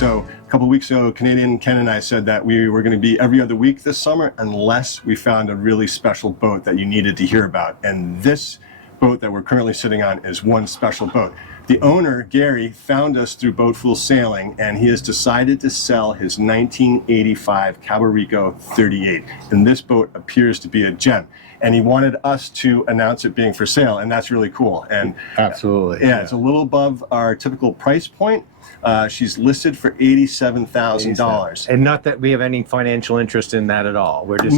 So a couple of weeks ago, Canadian Ken and I said that we were going to be every other week this summer unless we found a really special boat that you needed to hear about. And this boat that we're currently sitting on is one special boat. The owner, Gary, found us through Boatful Sailing, and he has decided to sell his 1985 Cabo Rico 38. And this boat appears to be a gem. And he wanted us to announce it being for sale, and that's really cool. And absolutely, yeah, it's a little above our typical price point. She's listed for $87,000. And not that we have any financial interest in that at all. We're just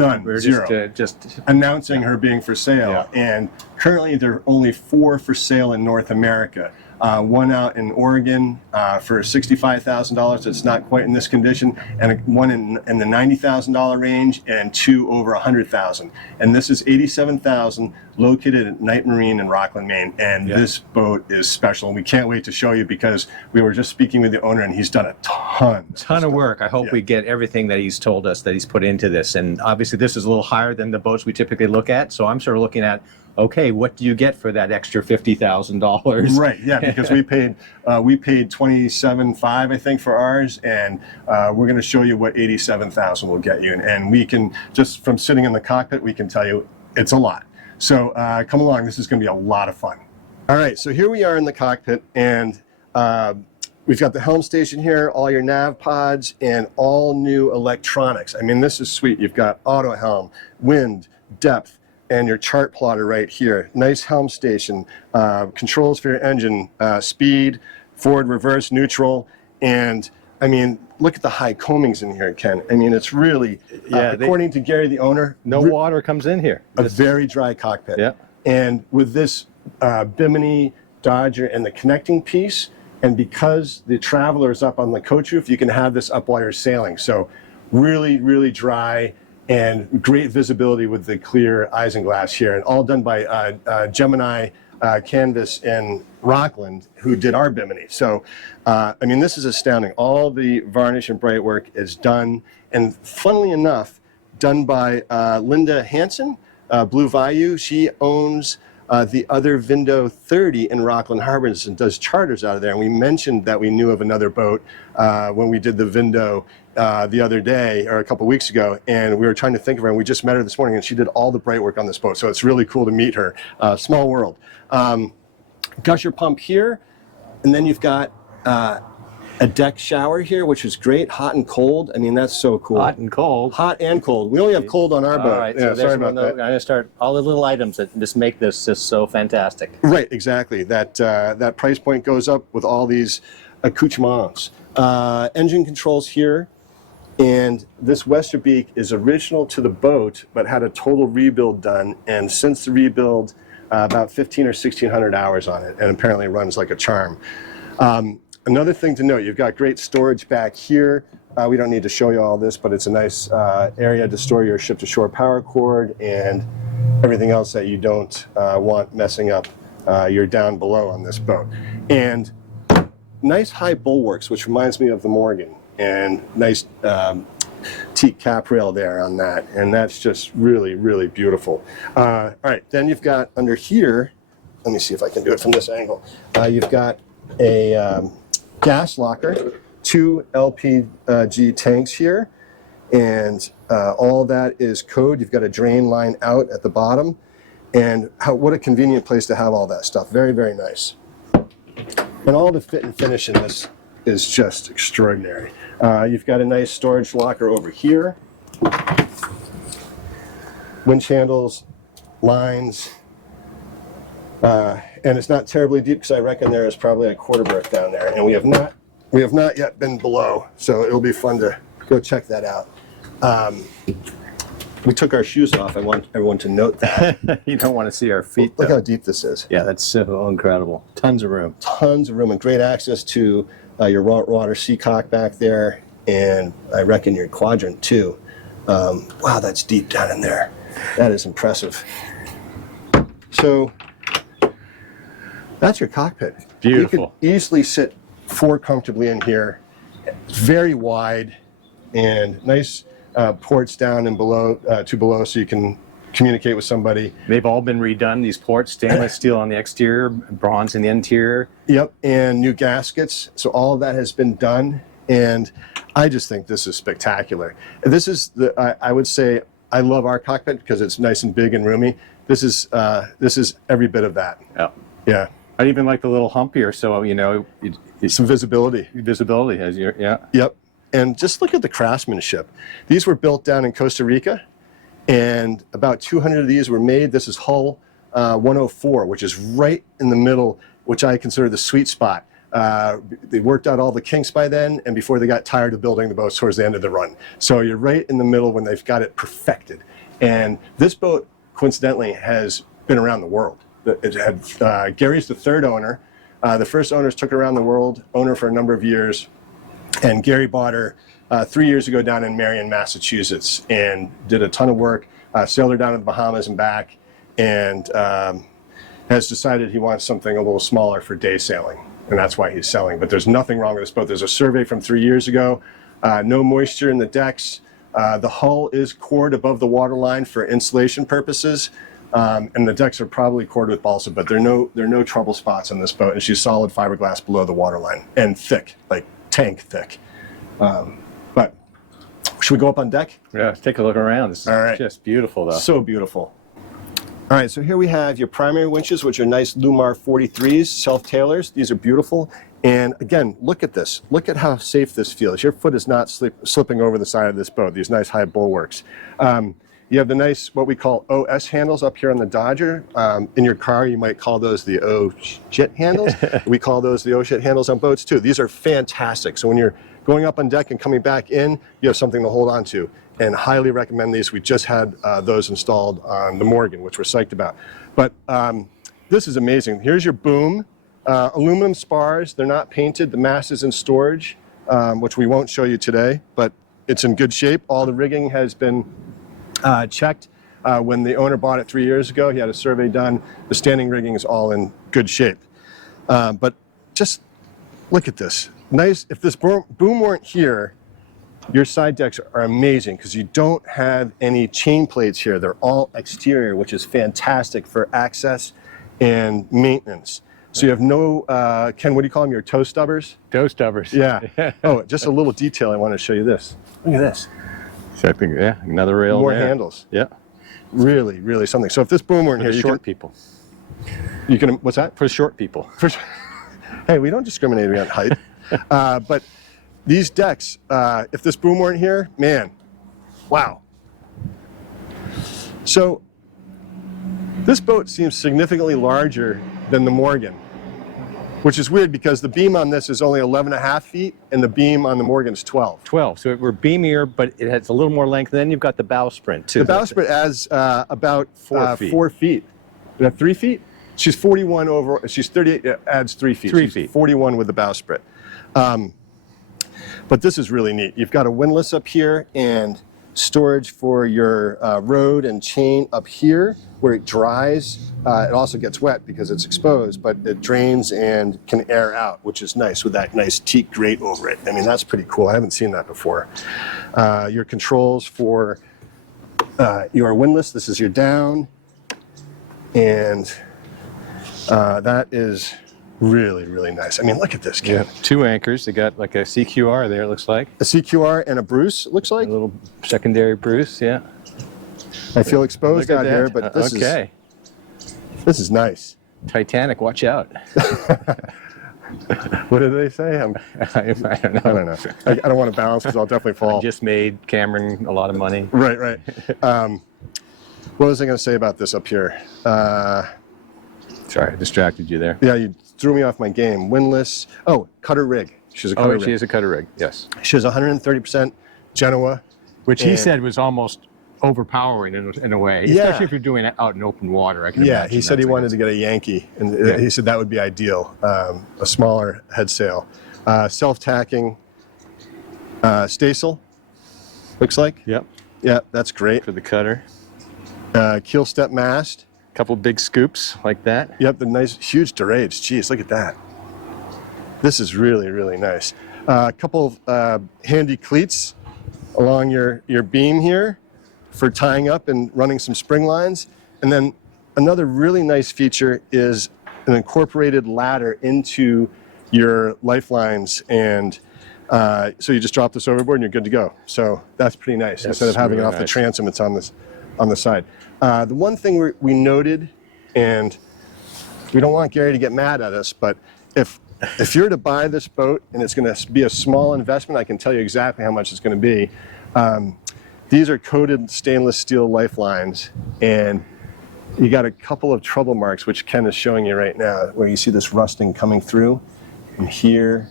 just announcing her being for sale. Yeah. And currently there are only 4 for sale in North America. One out in Oregon for $65,000. It's not quite in this condition, and one in the $90,000 range, and 2 over $100,000. And this is $87,000, located at Night Marine in Rockland, Maine. And this boat is special, and we can't wait to show you because we were just speaking with the owner, and he's done a ton of work. I hope we get everything that he's told us that he's put into this. And obviously, this is a little higher than the boats we typically look at. So I'm sort of looking at, okay, what do you get for that extra $50,000? Right, yeah, because we paid $27,500, I think, for ours, and we're going to show you what $87,000 will get you, and we can, just from sitting in the cockpit, we can tell you it's a lot. So come along, this is going to be a lot of fun. All right, so here we are in the cockpit, and we've got the helm station here, all your nav pods, and all new electronics. I mean, this is sweet. You've got auto helm, wind, depth, and your chart plotter right here. Nice helm station, controls for your engine, speed, forward, reverse, neutral, and I mean, look at the high coamings in here, Ken. I mean, it's really, according to Gary, the owner, no water comes in here. A very dry cockpit. Yeah. And with this Bimini Dodger and the connecting piece, and because the Traveler is up on the coach roof, you can have this up while you're sailing. So really, really dry, and great visibility with the clear isinglass here, and all done by Gemini Canvas in Rockland, who did our Bimini. So, I mean, this is astounding. All the varnish and bright work is done, and funnily enough, done by Linda Hansen, Blue Bayou. She owns the other Vindo 30 in Rockland Harbor and does charters out of there. And we mentioned that we knew of another boat when we did the Vindo the other day, or a couple weeks ago, and we were trying to think of her, and we just met her this morning, and she did all the bright work on this boat. So it's really cool to meet her. Small world. Gusher pump here, and then you've got a deck shower here, which is great. Hot and cold. I mean, that's so cool. Hot and cold. Hot and cold. We only have cold on our boat. All right, yeah, so sorry about that. I'm going to start all the little items that just make this just so fantastic. Right, exactly. That price point goes up with all these accoutrements. Engine controls here, and this Westerbeek is original to the boat, but had a total rebuild done, and since the rebuild, about 1,500 or 1,600 hours on it, and apparently runs like a charm. Another thing to note, you've got great storage back here. We don't need to show you all this, but it's a nice area to store your ship-to-shore power cord and everything else that you don't want messing up your down below on this boat. And nice high bulwarks, which reminds me of the Morgan, and nice teak cap rail there on that, and that's just really, really beautiful. All right, then you've got under here, let me see if I can do it from this angle. You've got a gas locker, 2 LPG tanks here, and all that is code. You've got a drain line out at the bottom, and what a convenient place to have all that stuff. Very, very nice. And all the fit and finish in this is just extraordinary. You've got a nice storage locker over here, winch handles, lines, and it's not terribly deep because I reckon there is probably a quarter berth down there, and we have not yet been below, so it'll be fun to go check that out. We took our shoes off. I want everyone to note that. You don't want to see our feet. Look how deep this is. Yeah, that's so incredible. Tons of room. Tons of room, and great access to your water seacock back there, and I reckon your quadrant too. Wow, that's deep down in there. That is impressive. So that's your cockpit. Beautiful. You could easily sit 4 comfortably in here. It's very wide, and nice ports down and below so you can communicate with somebody. They've all been redone, these ports, stainless steel on the exterior, bronze in the interior. Yep, and new gaskets. So all of that has been done, And I just think this is spectacular. This is I would say I love our cockpit because it's nice and big and roomy. This is every bit of that. Yeah. Yeah. I even like the little hump here, so you know, Some visibility. visibility as you're, yeah. Yep. And just look at the craftsmanship. These were built down in Costa Rica, and about 200 of these were made. This is hull 104, which is right in the middle, which I consider the sweet spot. They worked out all the kinks by then, and before they got tired of building the boats towards the end of the run. So you're right in the middle when they've got it perfected. And this boat, coincidentally, has been around the world. It had Gary's the third owner. The first owners took her around the world, owner for a number of years, and Gary bought her 3 years ago down in Marion, Massachusetts, and did a ton of work, sailed her down to the Bahamas and back, and has decided he wants something a little smaller for day sailing, and that's why he's selling. But there's nothing wrong with this boat. There's a survey from 3 years ago, no moisture in the decks. The hull is cored above the waterline for insulation purposes. And the decks are probably cored with balsa, but there are no trouble spots on this boat, and she's solid fiberglass below the waterline and thick, like tank thick. But should we go up on deck? Yeah, let's take a look around. This is All right. just beautiful, though. So beautiful. All right, so here we have your primary winches, which are nice Lumar 43s, self-tailers. These are beautiful. And again, look at this. Look at how safe this feels. Your foot is not slipping over the side of this boat, these nice high bulwarks. You have the nice, what we call OS handles up here on the Dodger. In your car, you might call those the O shit handles. We call those the O shit handles on boats too. These are fantastic. So when you're going up on deck and coming back in, you have something to hold on to. And highly recommend these. We just had those installed on the Morgan, which we're psyched about. But this is amazing. Here's your boom. Aluminum spars, they're not painted. The mast is in storage, which we won't show you today, but it's in good shape. All the rigging has been checked. When the owner bought it 3 years ago, he had a survey done. The standing rigging is all in good shape. But just look at this. Nice. If this boom weren't here, your side decks are amazing because you don't have any chain plates here. They're all exterior, which is fantastic for access and maintenance. So you have no, Ken, what do you call them, your toe stubbers? Toe stubbers. Yeah. Oh, just a little detail I want to show you this. Look at this. So I think, yeah, another rail More there. handles. Yeah. Really, really something. So if this boom weren't For here, the you short can, people. you can, what's that? For short people. Hey, we don't discriminate on height. But these decks, if this boom weren't here, man, wow. So this boat seems significantly larger than the Morgan, which is weird because the beam on this is only 11.5 feet and the beam on the Morgan is 12. 12. So we're beamier, but it has a little more length. Then you've got the bowsprit too. The bowsprit adds about 4 feet. 4 feet. Is that 3 feet? She's 41 over, she's 38, adds 3 feet. 3 She's feet. 41 with the bowsprit. But this is really neat. You've got a windlass up here and storage for your rode and chain up here where it dries. It also gets wet because it's exposed, but it drains and can air out, which is nice with that nice teak grate over it. I mean, that's pretty cool. I haven't seen that before. Your controls for your windlass, this is your down, and that is really, really nice. I mean, look at this, Ken. Yeah. 2 anchors. They got like a CQR there, it looks like. A CQR and a Bruce, it looks like. A little secondary Bruce, yeah. I feel exposed Look at out that. here, but this okay. This is nice. Titanic, watch out. What did they say? I don't know. I don't know. I don't want to balance because I'll definitely fall. Just made Cameron a lot of money. Right, right. What was I going to say about this up here? Sorry, I distracted you there. Yeah, you threw me off my game. Windlass. Oh, cutter rig. She's a cutter Oh, rig. she has a cutter rig, yes. She has 130% Genoa. Which he And- said was almost overpowering in a way, Yeah. especially if you're doing it out in open water. I can Yeah, imagine he said he that's wanted to get a Yankee, and Yeah. he said that would be ideal. A smaller head sail. Self-tacking staysail, looks like. Yep, Yeah, that's great. for the cutter. Keel step mast. Couple big scoops like that. Yep, the nice, huge derage. Jeez, look at that. This is really, really nice. A couple of handy cleats along your beam here for tying up and running some spring lines. And then another really nice feature is an incorporated ladder into your lifelines and So you just drop this overboard and you're good to go. So that's pretty nice. Instead of having it off the transom, it's on the side. The one thing we noted, and we don't want Gary to get mad at us, but if you're to buy this boat and it's going to be a small investment, I can tell you exactly how much it's going to be. These are coated stainless steel lifelines, and you got a couple of trouble marks, which Ken is showing you right now, where you see this rusting coming through. And here,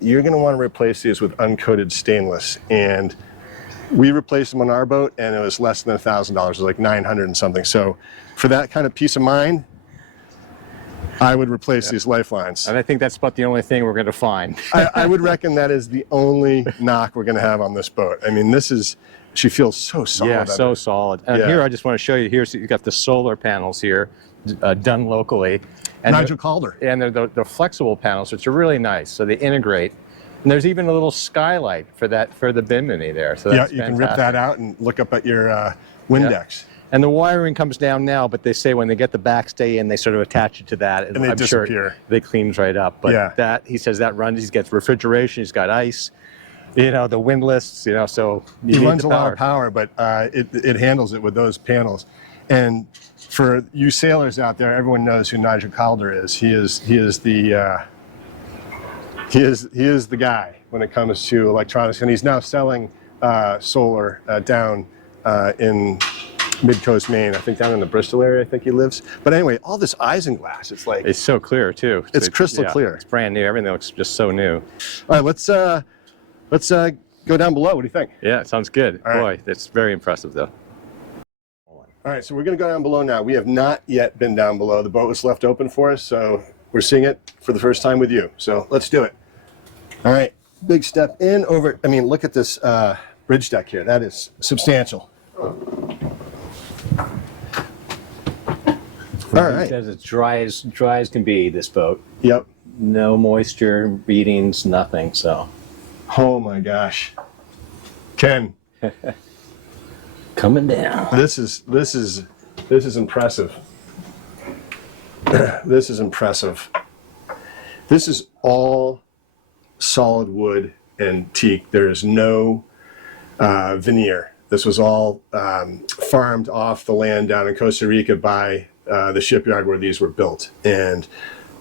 you're going to want to replace these with uncoated stainless. And we replaced them on our boat, and it was less than $1,000. It was like 900 and something. So for that kind of peace of mind, I would replace these lifelines. And I think that's about the only thing we're going to find. I would reckon that is the only knock we're going to have on this boat. I mean, she feels so solid. Yeah, so solid. And here I just want to show you, so you've got the solar panels here, done locally. And Nigel Calder. And they're flexible panels, which are really nice. So they integrate. And there's even a little skylight for the bimini there. So that's you can fantastic. rip that out and look up at your Windex. And the wiring comes down now, but they say when they get the backstay in, they sort of attach it to that. And they I'm disappear. Sure they cleans right up. But he says that runs, he gets refrigeration, he's got ice, the windlass, so It runs a lot of power, but it handles it with those panels. And for you sailors out there, everyone knows who Nigel Calder is. He is the guy when it comes to electronics, and he's now selling solar down in mid-coast Maine. I think down in the Bristol area, I think he lives. But anyway, all this isinglass, it's so clear too. It's crystal clear. It's brand new. Everything looks just so new. All right, let's go down below. What do you think? Yeah, it sounds good. All right. Boy, it's very impressive though. All right, so we're going to go down below now. We have not yet been down below. The boat was left open for us, so we're seeing it for the first time with you. So let's do it. All right, big step in over. I mean, look at this bridge deck here. That is substantial. All right. It says it's dry as can be, this boat. Yep. No moisture beatings, nothing. So. Oh my gosh, Ken. Coming down. This is impressive. This is impressive. This is all solid wood and teak. There is no veneer. This was all farmed off the land down in Costa Rica by the shipyard where these were built. And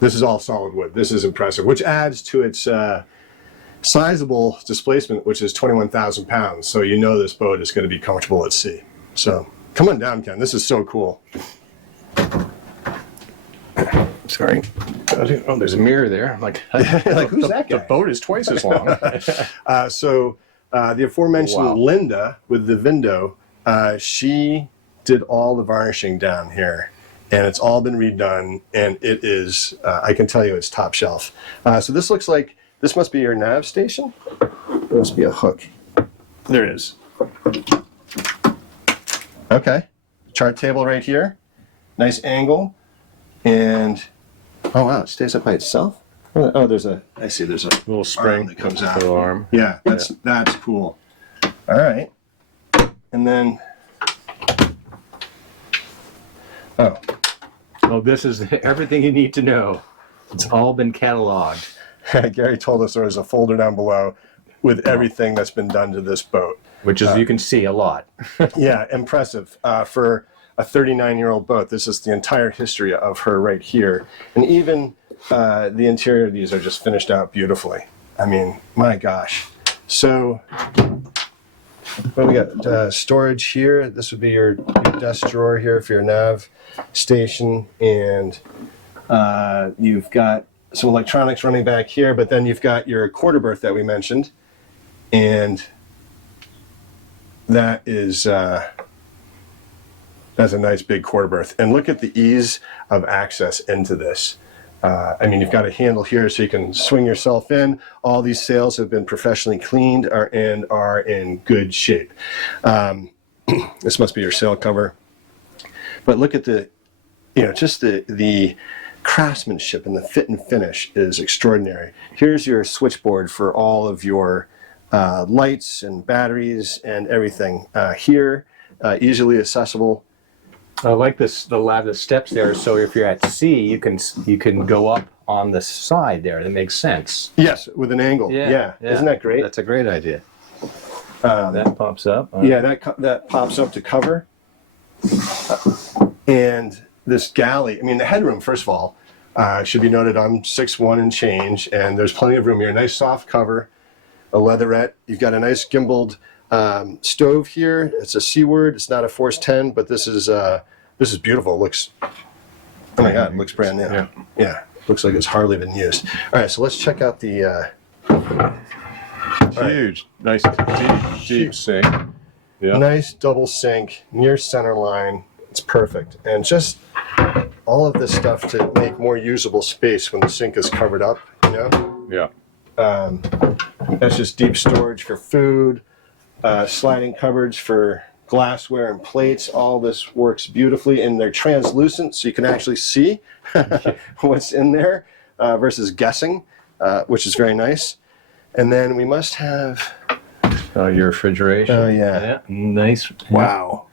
this is all solid wood. This is impressive, which adds to its sizable displacement, which is 21,000 pounds. So this boat is going to be comfortable at sea. So come on down, Ken. This is so cool. Sorry. Oh, there's a mirror there. I'm like, who's that guy? The boat is twice as long. So the aforementioned Linda with the Vindo, she did all the varnishing down here, and it's all been redone, and it is, I can tell you, it's top shelf. So this looks like, this must be your nav station. There must be a hook. There it is. Okay. Chart table right here. Nice angle. And, oh wow, it stays up by itself? Oh, I see there's a little spring arm that comes out. Little arm. Yeah, that's cool. All right. And then, Oh, this is everything you need to know. It's all been cataloged. Gary told us there was a folder down below with everything that's been done to this boat. Which is, you can see a lot. Yeah, impressive. For a 39-year-old boat, this is the entire history of her right here. And even the interior of these are just finished out beautifully. I mean, my gosh. So, well, we got storage here. This would be your desk drawer here for your nav station. And you've got some electronics running back here, but then you've got your quarter berth that we mentioned. And that is that's a nice big quarter berth. And look at the ease of access into this. I mean, you've got a handle here so you can swing yourself in. All these sails have been professionally cleaned and are in good shape. This must be your sail cover. But look at the, just the craftsmanship and the fit and finish is extraordinary. Here's your switchboard for all of your lights and batteries and everything. Here, easily accessible. I like this, the steps there, so if you're at sea, you can go up on the side there. That makes sense. Yes, with an angle. Yeah. Isn't that great? That's a great idea. That pops up. Yeah, that pops up to cover. And this galley, I mean, the headroom, first of all, should be noted, I'm 6'1" and change, and there's plenty of room here. Nice soft cover, a leatherette. You've got a nice gimbaled stove here. It's a Seaward. It's not a Force 10, but this is beautiful. It looks, oh my God, it looks brand new. Yeah, looks like it's hardly been used. All right, so let's check out the... Huge, nice deep sink. Yeah. Nice double sink, near center line. It's perfect. And just all of this stuff to make more usable space when the sink is covered up, you know? Yeah. That's just deep storage for food, sliding cupboards for glassware and plates. All this works beautifully, and they're translucent, so you can actually see what's in there versus guessing, which is very nice. And then we must have... Your refrigeration. Oh, yeah. Nice. Wow.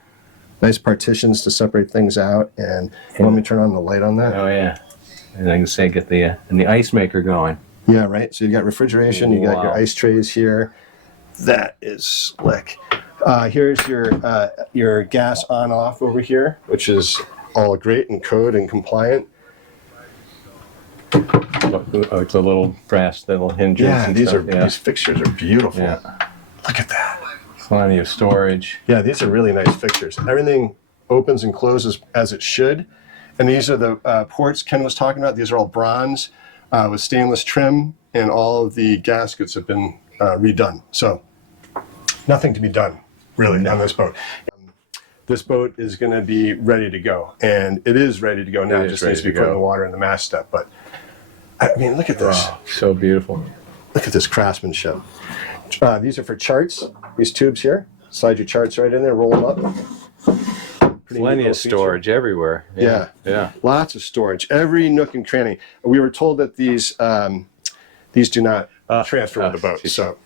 Nice partitions to separate things out. And let me turn on the light on that. Oh, yeah. And I can say get the ice maker going. Yeah, right. So you got refrigeration, you got your Wow. ice trays here. That is slick. Here's your gas on off over here, which is all great and code and compliant. It's a little brass little hinges. Yeah, and these stuff. these fixtures are beautiful. Yeah. Look at that. Plenty of storage. Yeah, these are really nice fixtures. Everything opens and closes as it should. And these are the ports Ken was talking about. These are all bronze with stainless trim, and all of the gaskets have been redone. So nothing to be done, really, on this boat. This boat is going to be ready to go, and it is ready to go now. It just needs to be put in the water in the mast step. But I mean, look at this. Wow, so beautiful. Look at this craftsmanship. These are for charts. These tubes here. Slide your charts right in there, roll them up. Plenty of storage everywhere. Yeah. Yeah. Lots of storage. Every nook and cranny. We were told that these do not transfer with the boat. So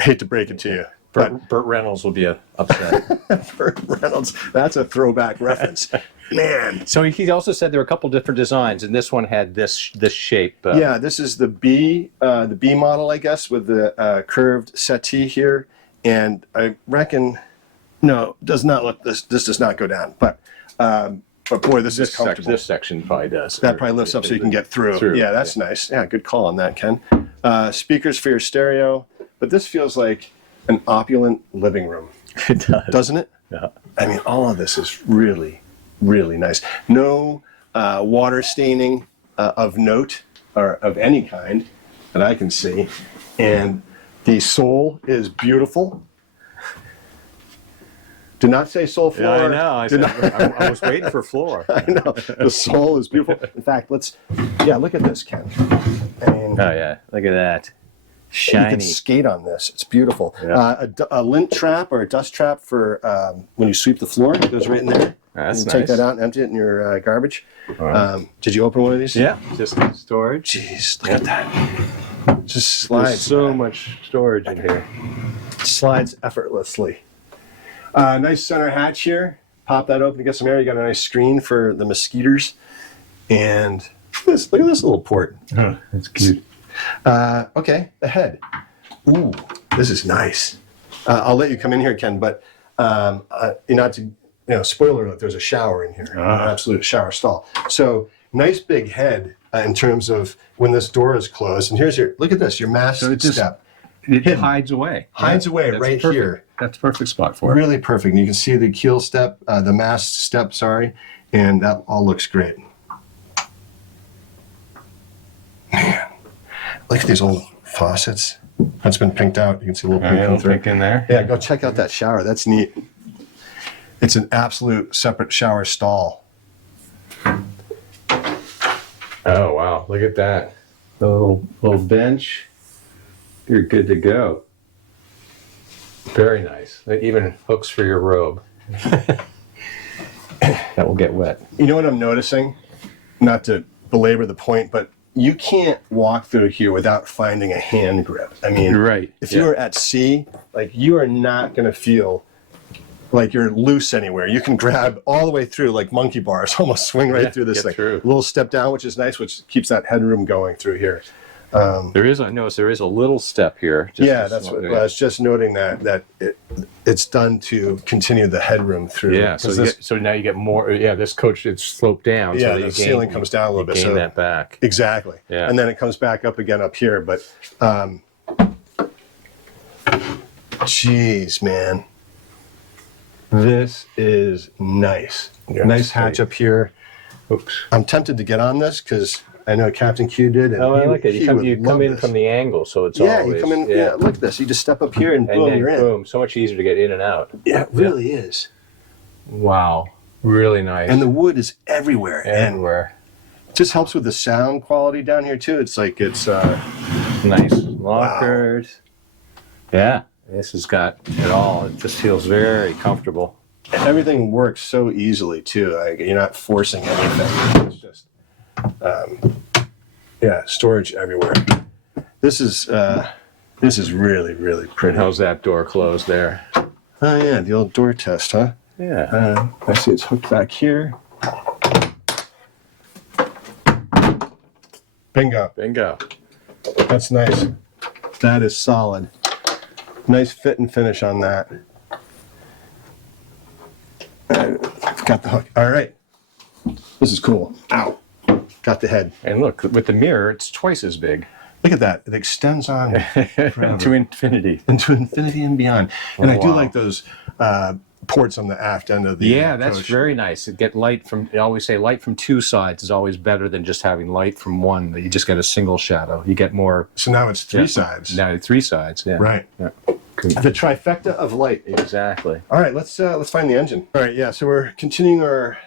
hate to break it to you. But Burt Reynolds will be upset. Burt Reynolds, that's a throwback reference. Man. So he also said there were a couple different designs, and this one had this shape. Yeah, this is the B model, I guess, with the curved settee here. And I reckon, no, does not look, this does not go down. But boy, this is comfortable. This section probably does. That probably lifts up so you can get through. Yeah, that's nice. Yeah, good call on that, Ken. Speakers for your stereo. But this feels like an opulent living room. It does. Doesn't it? Yeah. I mean, all of this is really, really nice. No water staining of note or of any kind that I can see. And the sole is beautiful. Did not say sole floor. Yeah, I know. I was waiting for floor. I know. The sole is beautiful. In fact, look at this, Ken. I mean, Oh, yeah. Look at that. you Shiny. can skate on this. It's beautiful. Yeah. A lint trap or a dust trap for when you sweep the floor. It goes right in there. That's you take nice. that out and empty it in your garbage. Right. Did you open one of these? Yeah, just storage. Jeez, look at that. Just slides. There's so much storage in here. Slides effortlessly. Nice center hatch here. Pop that open to get some air. You got a nice screen for the mosquitoes. And look at this little port. Oh, that's cute. Okay, the head. Ooh, this is nice. I'll let you come in here, Ken, but not to, spoiler alert, there's a shower in here, an absolute shower stall. So nice big head in terms of when this door is closed. And here's look at this, your mast step. It hides away. Hides away That's right perfect. here. That's a perfect spot for it. Really perfect. And you can see the keel step, the mast step, and that all looks great. Man, look at these old faucets. That's been pinked out. You can see a little pink come through. Pink in there. Yeah, go check out that shower. That's neat. It's an absolute separate shower stall. Oh, wow. Look at that. The little bench. You're good to go. Very nice. Even hooks for your robe. That will get wet. You know what I'm noticing? Not to belabor the point, but you can't walk through here without finding a hand grip. I mean, Right. if you are at sea, you are not going to feel like you're loose anywhere. You can grab all the way through like monkey bars, almost swing right through this thing. through. A little step down, which is nice, which keeps that headroom going through here. There is, I noticed there is a little step here. Yeah, that's what I was just noting, that it's done to continue the headroom through. Yeah, so, so now you get more. Yeah, this coach, it's sloped down. Yeah, so the ceiling comes down a little bit. Gain So that back. Exactly. Yeah. And then it comes back up again up here. But, geez, man, this is nice. Yeah, nice hatch up here. Oops. I'm tempted to get on this because I know Captain Q did. And Oh, I like it. he You would come love in this. from the angle, so it's Yeah, always. you come in. Yeah. Look at this. You just step up here and boom, then you're in. boom, so much easier to get in and out. Yeah, it really is. Wow, really nice. And the wood is everywhere. everywhere. And it just helps with the sound quality down here too. It's like it's Nice lockers. Yeah, this has got it all. It just feels very comfortable. everything works so easily too. Like you're not forcing anything. It's just yeah, storage everywhere. This is really, really pretty. How's that door closed there? Oh yeah, the old door test, huh? Yeah. I see it's hooked back here. Bingo. Bingo. That's nice. That is solid. Nice fit and finish on that. Got the hook. All right. This is cool. Ow. Got the head. And look, with the mirror, it's twice as big. Look at that. It extends on forever. To infinity. Into infinity and beyond. And I do wow. like those ports on the aft end of the Yeah, that's coach. very nice. It get light from. I always say light from two sides is always better than just having light from one. You just get a single shadow. You get more. So now it's three sides. Now three sides. Yeah. Right. Yeah. The trifecta of light. Exactly. All right, let's find the engine. All right, yeah, so we're continuing our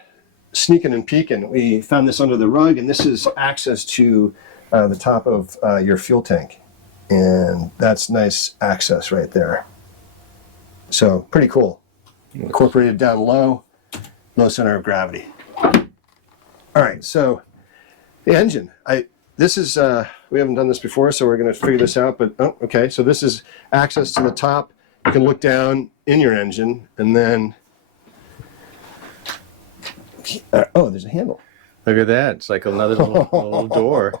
sneaking and peeking. We found this under the rug, and this is access to the top of your fuel tank. And that's nice access right there. So pretty cool. Incorporated down low, low center of gravity. All right, so the engine. This is, we haven't done this before, so we're going to figure this out, but, oh, okay. So this is access to the top. You can look down in your engine, and then, oh, there's a handle. Look at that. It's like another little door.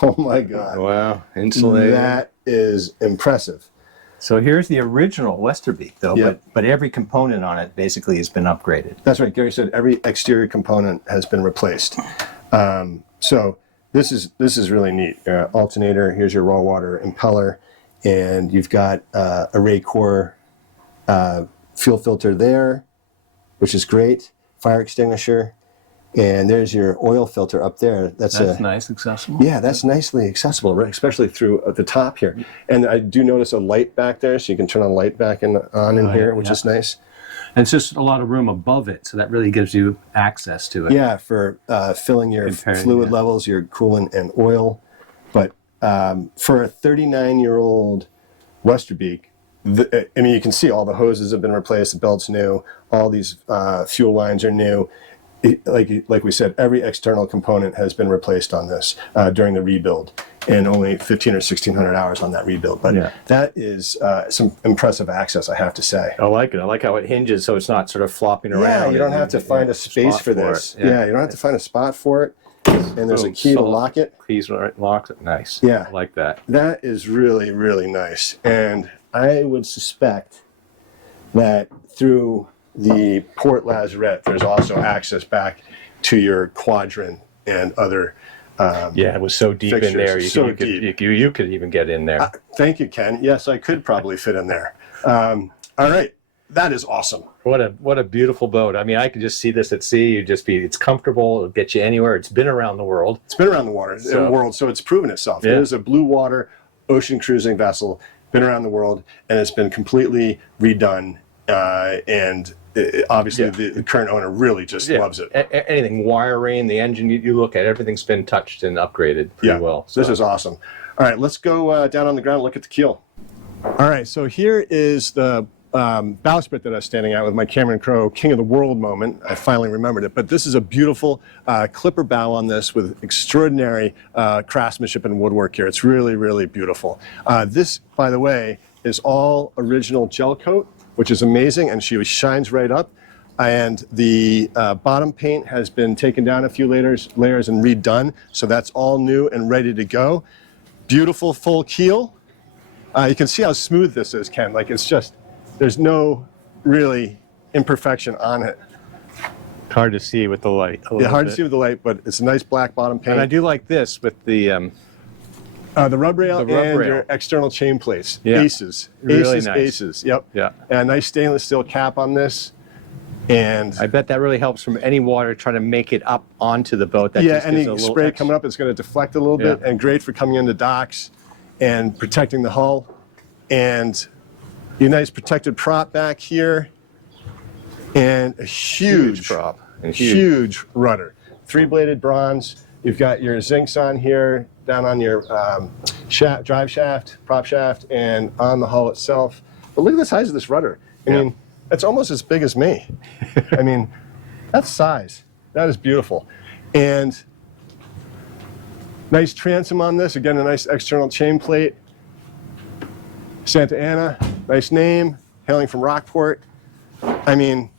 Oh my God. Wow. Insulated. That is impressive. So here's the original Westerbeek, though, Yep. but every component on it basically has been upgraded. That's right. Gary said every exterior component has been replaced. So this is really neat. Alternator, here's your raw water impeller, and you've got a Raycor fuel filter there, which is great. Fire extinguisher, and there's your oil filter up there. That's nice, accessible. yeah, that's nicely accessible, right? Especially through at the top here. And I do notice a light back there, so you can turn on light back on in here, which is nice. And it's just a lot of room above it, so that really gives you access to it. Yeah, for filling your fluid levels, your coolant and oil. But for a 39-year-old Westerbeek, I mean, you can see all the hoses have been replaced, the belt's new, all these fuel lines are new. Like we said, every external component has been replaced on this during the rebuild, and only 1,500 or 1,600 hours on that rebuild. But that is some impressive access, I have to say. I like it. I like how it hinges so it's not sort of flopping around. Yeah, you don't have to find a space for this. Yeah, you don't have to find a spot for it. And there's a key to lock it. Keys locks it. Nice. Yeah. I like that. That is really, really nice. And I would suspect that through the Port Lazarette, there's also access back to your quadrant and other Yeah, it was so deep in there. You could even get in there. Thank you, Ken. Yes, I could probably fit in there. All right. That is awesome. What a beautiful boat. I mean, I could just see this at sea. It's comfortable. It'll get you anywhere. It's been around the world. It's been around the world, so it's proven itself. Yeah. It is a blue water ocean cruising vessel, been around the world, and it's been completely redone. Obviously, the current owner really just loves it. Anything wiring, the engine, you look at, everything's been touched and upgraded pretty well. So. This is awesome. All right, let's go down on the ground and look at the keel. All right, so here is the bowsprit that I was standing at with my Cameron Crowe King of the World moment. I finally remembered it, but this is a beautiful clipper bow on this with extraordinary craftsmanship and woodwork here. It's really, really beautiful. This, by the way, is all original gel coat which is amazing, and she shines right up. And the bottom paint has been taken down a few layers and redone, so that's all new and ready to go. Beautiful full keel. You can see how smooth this is, Ken. Like, it's just, there's no really imperfection on it. Hard to see with the light. Yeah, hard to see with the light, but it's a nice black bottom paint. And I do like this with the rub rail the rub and rail. your external chain plates. Yeah. Aces. Really Aces, nice. aces. Yep. Yeah. And a nice stainless steel cap on this. And I bet that really helps from any water trying to make it up onto the boat. That yeah, just any gives a little spray extra- coming up, it's going to deflect a little bit, Yeah. and great for coming into docks and protecting the hull. And your nice protected prop back here, and a huge prop. And huge rudder. 3-bladed bronze. You've got your zincs on here, down on your drive shaft, prop shaft, and on the hull itself. But look at the size of this rudder. I mean, it's almost as big as me. I mean, that's size. That is beautiful. And nice transom on this. Again, a nice external chain plate. Santa Ana, nice name, hailing from Rockport. I mean,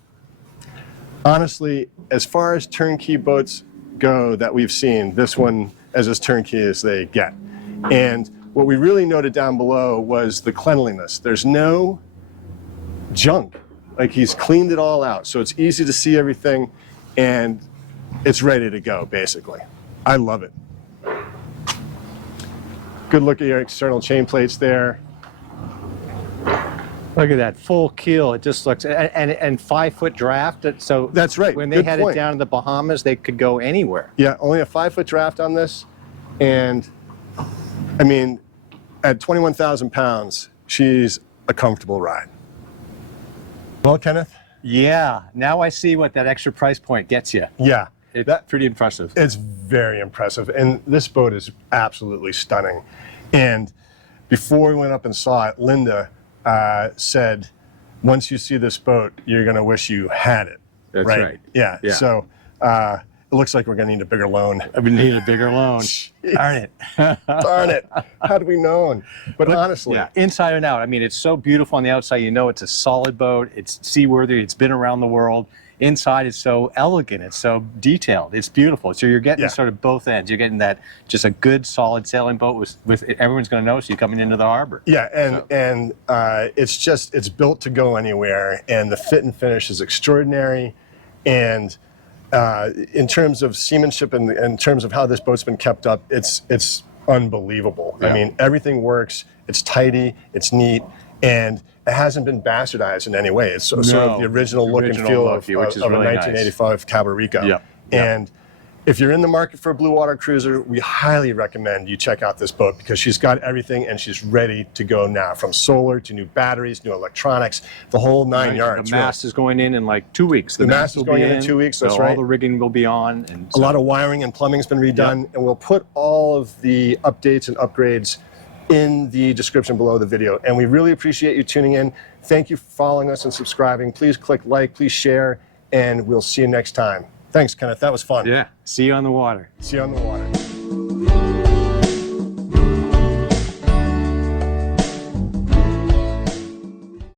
honestly, as far as turnkey boats go that we've seen, this one is as turnkey as they get. And what we really noted down below was the cleanliness. There's no junk. Like, he's cleaned it all out, so it's easy to see everything, and it's ready to go, basically. I love it. Good look at your external chain plates there. Look at that full keel. It just looks and 5-foot draft. So That's right. When they Good had point. it down in the Bahamas, they could go anywhere. Yeah, only a 5-foot draft on this, and I mean, at 21,000 pounds, she's a comfortable ride. Well, Kenneth? Yeah. Now I see what that extra price point gets you. Yeah, It's pretty impressive. it's very impressive, and this boat is absolutely stunning. And before we went up and saw it, Linda said, once you see this boat, you're going to wish you had it. That's right. Yeah. Yeah. So it looks like we're going to need a bigger loan. I would need a bigger loan. Darn it. Darn it. Had we known. But honestly, Yeah, inside and out. I mean, it's so beautiful on the outside. You know, it's a solid boat. It's seaworthy. It's been around the world. Inside is so elegant. It's so detailed. It's beautiful. So you're getting Yeah. sort of both ends. You're getting that just a good, solid sailing boat with everyone's going to notice you coming into the harbor. yeah, and it's built to go anywhere, and the fit and finish is extraordinary. And in terms of seamanship and in terms of how this boat's been kept up, it's unbelievable. Yeah. I mean, everything works. It's tidy. It's neat, and it hasn't been bastardized in any way. It's sort of the original look and feel of which is a really nice. 1985 Cabo Rico. Yeah. Yeah. And if you're in the market for a blue water cruiser, we highly recommend you check out this boat, because she's got everything and she's ready to go now. From solar to new batteries, new electronics, the whole 9 yards. The mast is going in like 2 weeks. The mast is will going be in 2 weeks, that's so right. All the rigging will be on. And A lot of wiring and plumbing's been redone, and we'll put all of the updates and upgrades in the description below the video. And we really appreciate you tuning in. Thank you for following us and subscribing. Please click like, please share, and we'll see you next time. Thanks, Kenneth. That was fun. Yeah. See you on the water. See you on the water.